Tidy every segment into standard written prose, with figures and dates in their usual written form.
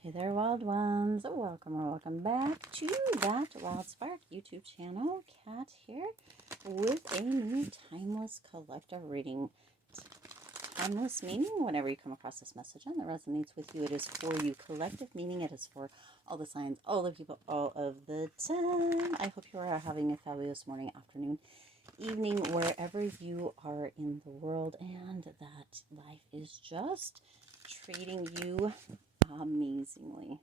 Hey there, wild ones. Welcome or welcome back to that Wild Spark YouTube channel. Kat here with a new timeless collective reading. Timeless meaning, whenever you come across this message and that resonates with you, it is for you. Collective meaning, it is for all the signs, all the people, all of the time. I hope you are having a fabulous morning, afternoon, evening, wherever you are in the world, and that life is just treating you amazingly.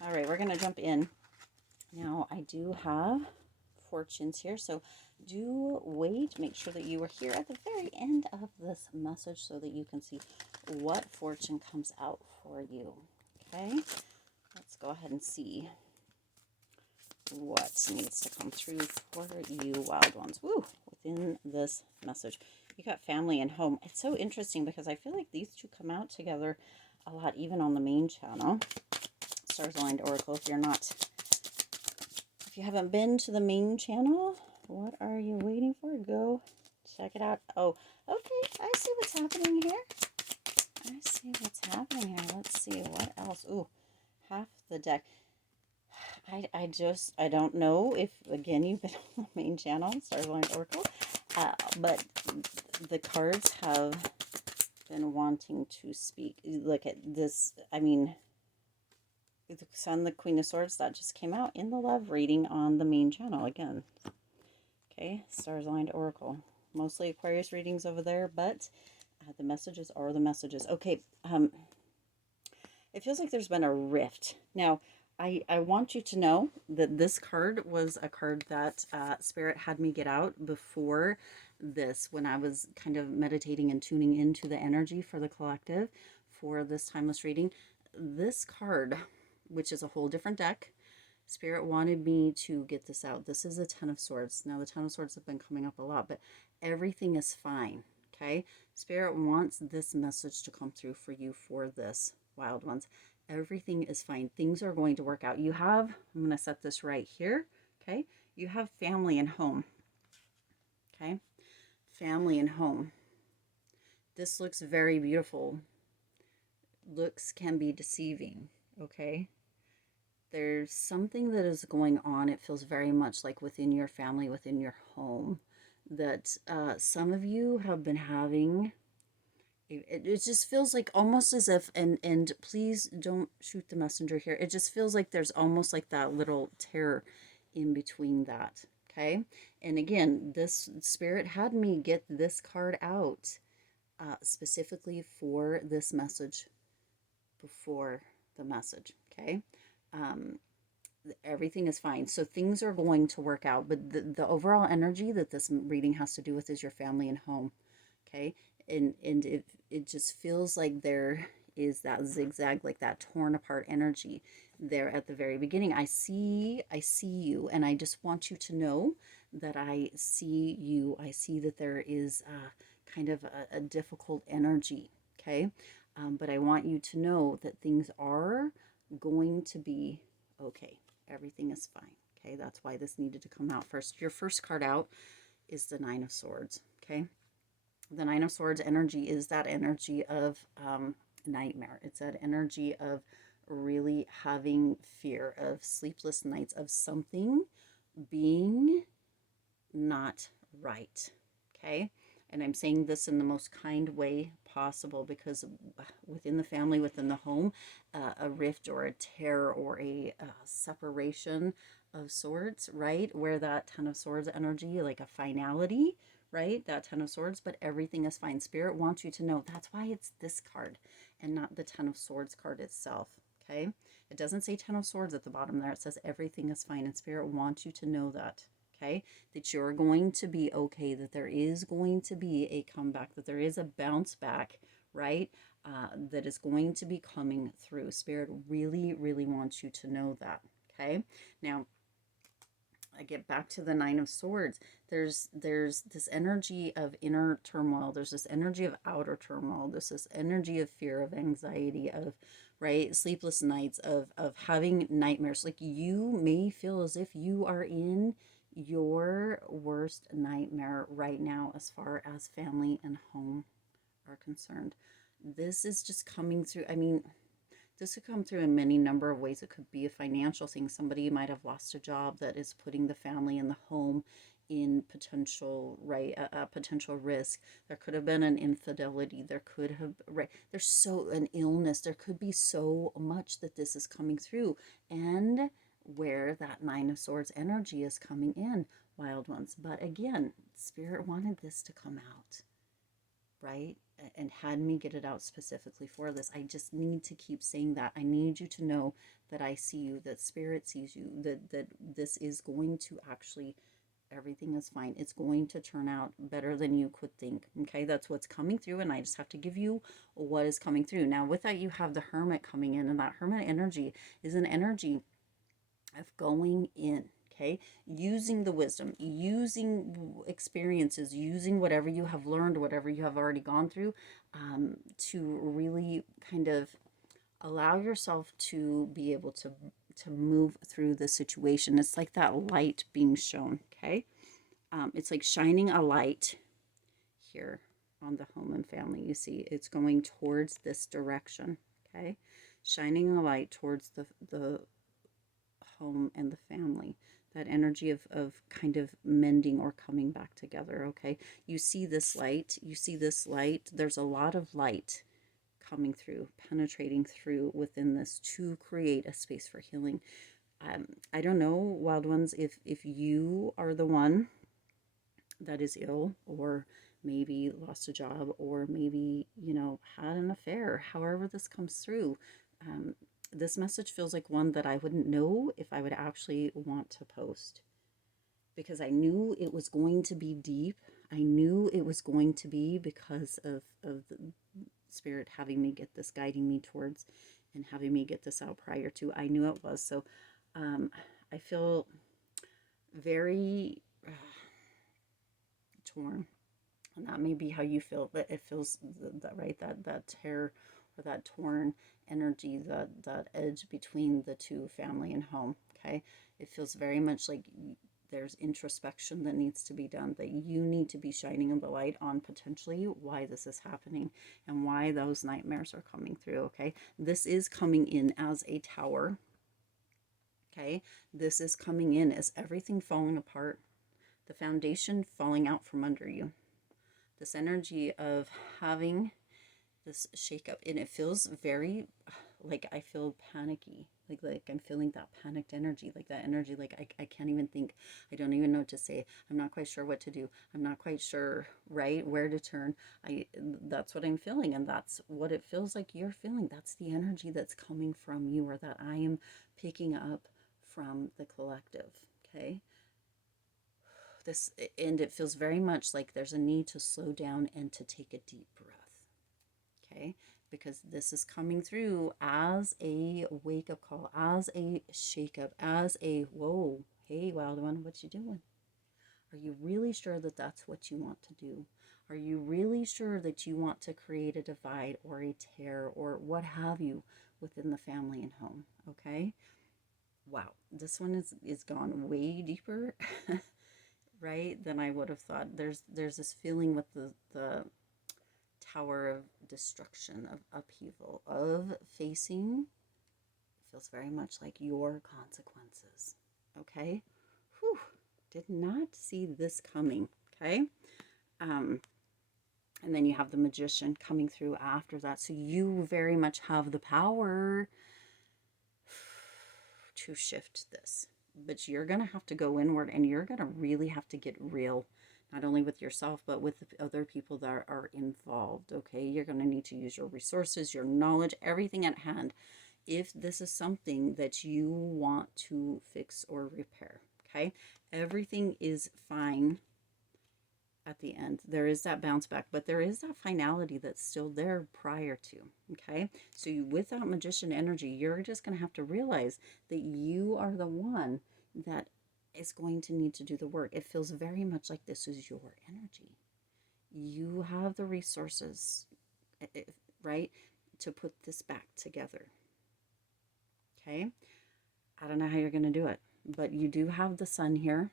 All right, we're going to jump in. Now, I do have fortunes here, so do wait. Make sure that you are here at the very end of this message so that you can see what fortune comes out for you. Okay, let's go ahead and see what needs to come through for you, wild ones. Woo! Within this message, you got family and home. It's so interesting because I feel like these two come out together a lot, even on the main channel. Stars Aligned Oracle. If you haven't been to the main channel, what are you waiting for? Go check it out. Oh, okay. I see what's happening here. Let's see what else. Ooh, half the deck. I don't know if, again, you've been on the main channel, Stars Aligned Oracle, but the cards have been wanting to speak. Look at this. I mean, the Sun, the Queen of Swords, that just came out in the love reading on the main channel again. Okay, Stars Aligned Oracle. Mostly Aquarius readings over there, but the messages are the messages. Okay, it feels like there's been a rift. Now, I want you to know that this card was a card that Spirit had me get out before this, when I was kind of meditating and tuning into the energy for the collective for this timeless reading. This card, which is a whole different deck, Spirit wanted me to get this out. This is a Ten of Swords. Now, the Ten of Swords have been coming up a lot, but everything is fine, okay? Spirit wants this message to come through for you for this, wild ones. Everything is fine. Things are going to work out. You have, I'm going to set this right here, okay? You have family and home, okay? Family and home. This looks very beautiful. Looks can be deceiving, okay? There's something that is going on. It feels very much like within your family, within your home, that some of you have been having. It just feels like almost as if, and please don't shoot the messenger here. It just feels like there's almost like that little terror in between that. Okay. And again, this Spirit had me get this card out specifically for this message before the message. Okay. Everything is fine. So things are going to work out. But the overall energy that this reading has to do with is your family and home. Okay. And it just feels like there is that zigzag, like that torn apart energy there at the very beginning. I see you, and I just want you to know that I see you. I see that there is kind of a difficult energy, okay? But I want you to know that things are going to be okay. Everything is fine, okay? That's why this needed to come out first. Your first card out is the Nine of Swords, okay? The Nine of Swords energy is that energy of nightmare. It's that energy of really having fear, of sleepless nights, of something being not right. Okay? And I'm saying this in the most kind way possible, because within the family, within the home, a rift or a tear or a separation of sorts, right? Where that Ten of Swords energy, like a finality, right? That Ten of Swords, but everything is fine. Spirit wants you to know that's why it's this card and not the Ten of Swords card itself, okay? It doesn't say Ten of Swords at the bottom there. It says everything is fine, and Spirit wants you to know that, okay? That you're going to be okay, that there is going to be a comeback, that there is a bounce back, right? That is going to be coming through. Spirit really, really wants you to know that, okay? Now, I get back to the Nine of Swords. There's this energy of inner turmoil. There's this energy of outer turmoil. There's this energy of fear, of anxiety, of, right, sleepless nights, of having nightmares. Like, you may feel as if you are in your worst nightmare right now as far as family and home are concerned. This is just coming through. I mean, This could come through in many number of ways. It could be a financial thing. Somebody might have lost a job that is putting the family and the home in potential, right, a potential risk. There could have been an infidelity. There could have, right, there's so, an illness. There could be so much that this is coming through. And where that Nine of Swords energy is coming in, wild ones. But again, Spirit wanted this to come out, right? And had me get it out specifically for this. I just need to keep saying that. I need you to know that I see you, that Spirit sees you, that this is going to actually, everything is fine. It's going to turn out better than you could think. Okay, that's what's coming through, and I just have to give you what is coming through. Now, with that, you have the Hermit coming in, and that Hermit energy is an energy of going in. Okay, using the wisdom, using experiences, using whatever you have learned, whatever you have already gone through, to really kind of allow yourself to be able to move through the situation. It's like that light being shown. Okay, it's like shining a light here on the home and family. You see, it's going towards this direction. Okay, shining a light towards the home and the family, that energy of kind of mending or coming back together. Okay, you see this light, there's a lot of light coming through, penetrating through within this to create a space for healing. I don't know, wild ones, if you are the one that is ill, or maybe lost a job, or maybe, had an affair, however this comes through. This message feels like one that I wouldn't know if I would actually want to post, because I knew it was going to be deep. I knew it was going to be, because of the Spirit having me get this, guiding me towards, and having me get this out prior to. I knew it was. So I feel very torn. And that may be how you feel, but it feels that, right, that tear, or that torn energy, that edge between the two, family and home. Okay, it feels very much like there's introspection that needs to be done, that you need to be shining the light on potentially why this is happening and why those nightmares are coming through. Okay, this is coming in as a tower. Okay, this is coming in as everything falling apart, the foundation falling out from under you. This energy of having this shakeup, and it feels very, like, I feel panicky, like I'm feeling that panicked energy, like that energy, like I can't even think, I don't even know what to say, I'm not quite sure what to do, I'm not quite sure, right, where to turn. That's what I'm feeling, and that's what it feels like you're feeling. That's the energy that's coming from you, or that I am picking up from the collective. Okay, this, and it feels very much like there's a need to slow down and to take a deep breath. Okay, because this is coming through as a wake-up call, as a shake-up, as a whoa, hey, wild one, what you doing? Are you really sure that that's what you want to do? Are you really sure that you want to create a divide or a tear, or what have you, within the family and home? Okay, wow, this one is gone way deeper right, than I would have thought. There's this feeling with the tower of destruction, of upheaval, of facing, feels very much like your consequences. Okay, whew, did not see this coming. Okay, and then you have the Magician coming through after that, so you very much have the power to shift this, but you're gonna have to go inward, and you're gonna really have to get real, not only with yourself, but with the other people that are involved. Okay, you're gonna need to use your resources, your knowledge, everything at hand, if this is something that you want to fix or repair. Okay, everything is fine at the end. There is that bounce back, but there is that finality that's still there prior to. Okay, so with that Magician energy, you're just going to have to realize that you are the one that is going to need to do the work. It feels very much like this is your energy. You have the resources, right, to put this back together. Okay, I don't know how you're going to do it, but you do have the Sun here,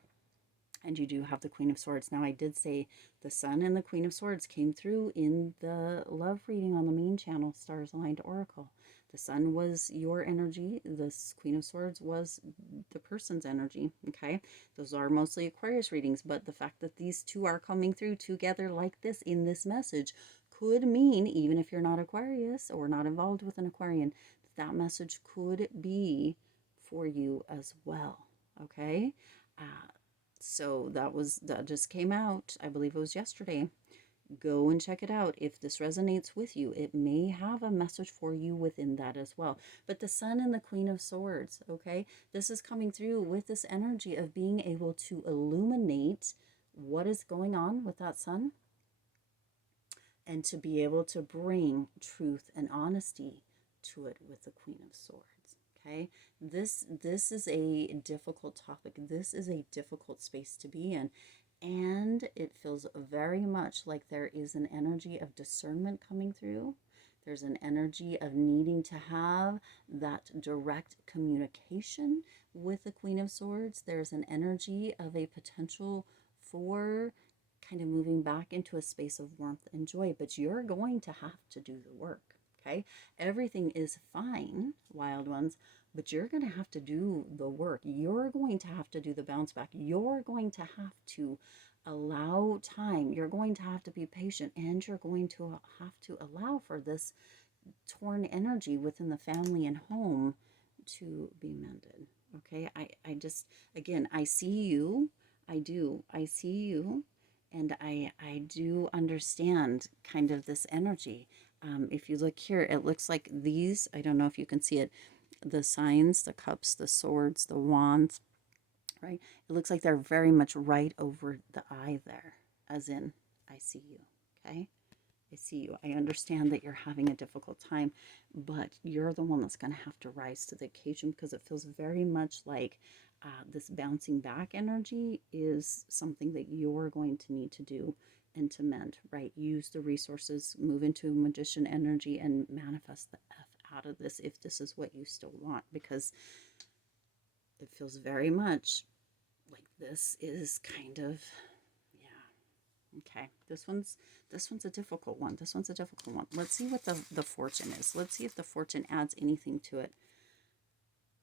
and you do have the Queen of Swords. Now, I did say the Sun and the Queen of Swords came through in the love reading on the main channel, Stars Aligned Oracle. The Sun was your energy. This Queen of Swords was the person's energy. Okay, those are mostly Aquarius readings, but the fact that these two are coming through together like this in this message could mean, even if you're not Aquarius or not involved with an Aquarian, that message could be for you as well. Okay, so that just came out. I believe it was yesterday. Go and check it out. If this resonates with you, it may have a message for you within that as well. But the Sun and the Queen of Swords, okay, this is coming through with this energy of being able to illuminate what is going on with that Sun, and to be able to bring truth and honesty to it with the Queen of Swords. Okay, this is a difficult topic. This is a difficult space to be in, and it feels very much like there is an energy of discernment coming through. There's an energy of needing to have that direct communication with the Queen of Swords. There's an energy of a potential for kind of moving back into a space of warmth and joy, but you're going to have to do the work. Okay, everything is fine, wild ones, but you're going to have to do the work. You're going to have to do the bounce back. You're going to have to allow time. You're going to have to be patient, and you're going to have to allow for this torn energy within the family and home to be mended. Okay, I just, again, I see you. I see you, and I do understand kind of this energy. If you look here, it looks like these, I don't know if you can see it, the signs, the cups, the swords, the wands, right? It looks like they're very much right over the eye there, as in, I see you, okay? I see you. I understand that you're having a difficult time, but you're the one that's going to have to rise to the occasion, because it feels very much like this bouncing back energy is something that you're going to need to do and to mend, right? Use the resources, move into magician energy, and manifest the F out of this if this is what you still want, because it feels very much like this is kind of, yeah. Okay, this one's a difficult one. This one's a difficult one. Let's see what the fortune is. Let's see if the fortune adds anything to it.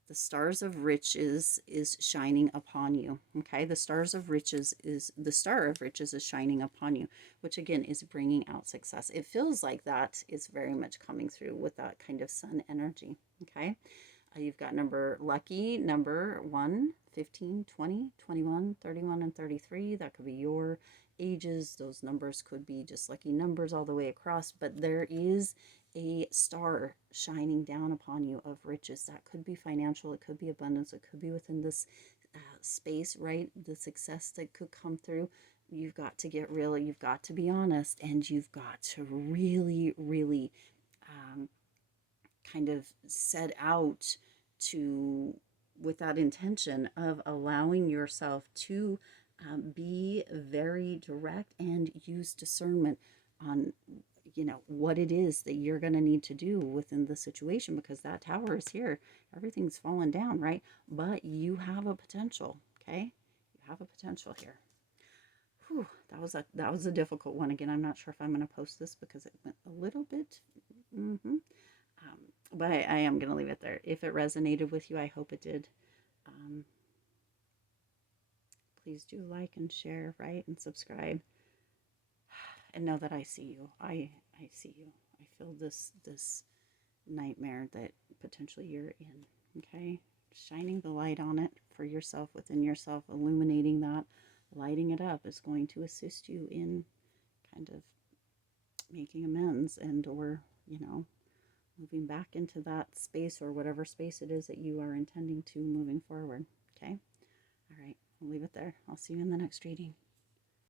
The stars of riches is shining upon you. Okay, the star of riches is shining upon you, which again is bringing out success. It feels like that is very much coming through with that kind of sun energy. Okay, you've got lucky number 1, 15, 20, 21, 31, and 33. That could be your ages. Those numbers could be just lucky numbers all the way across, but there is a star shining down upon you of riches. That could be financial, it could be abundance, it could be within this space, right? The success that could come through. You've got to get real, you've got to be honest, and you've got to really, really kind of set out to, with that intention of allowing yourself to be very direct and use discernment on, you know, what it is that you're going to need to do within the situation, because that tower is here. Everything's fallen down, right? But you have a potential, okay? You have a potential here. Whew, that was a difficult one. Again, I'm not sure if I'm going to post this because it went a little bit. But I am going to leave it there. If it resonated with you, I hope it did. Please do like and share, right? And subscribe. And know that I see you. I see you. I feel this nightmare that potentially you're in. Okay? Shining the light on it for yourself, within yourself, illuminating that, lighting it up is going to assist you in kind of making amends, and or, you know, moving back into that space, or whatever space it is that you are intending to moving forward. Okay? All right. I'll leave it there. I'll see you in the next reading.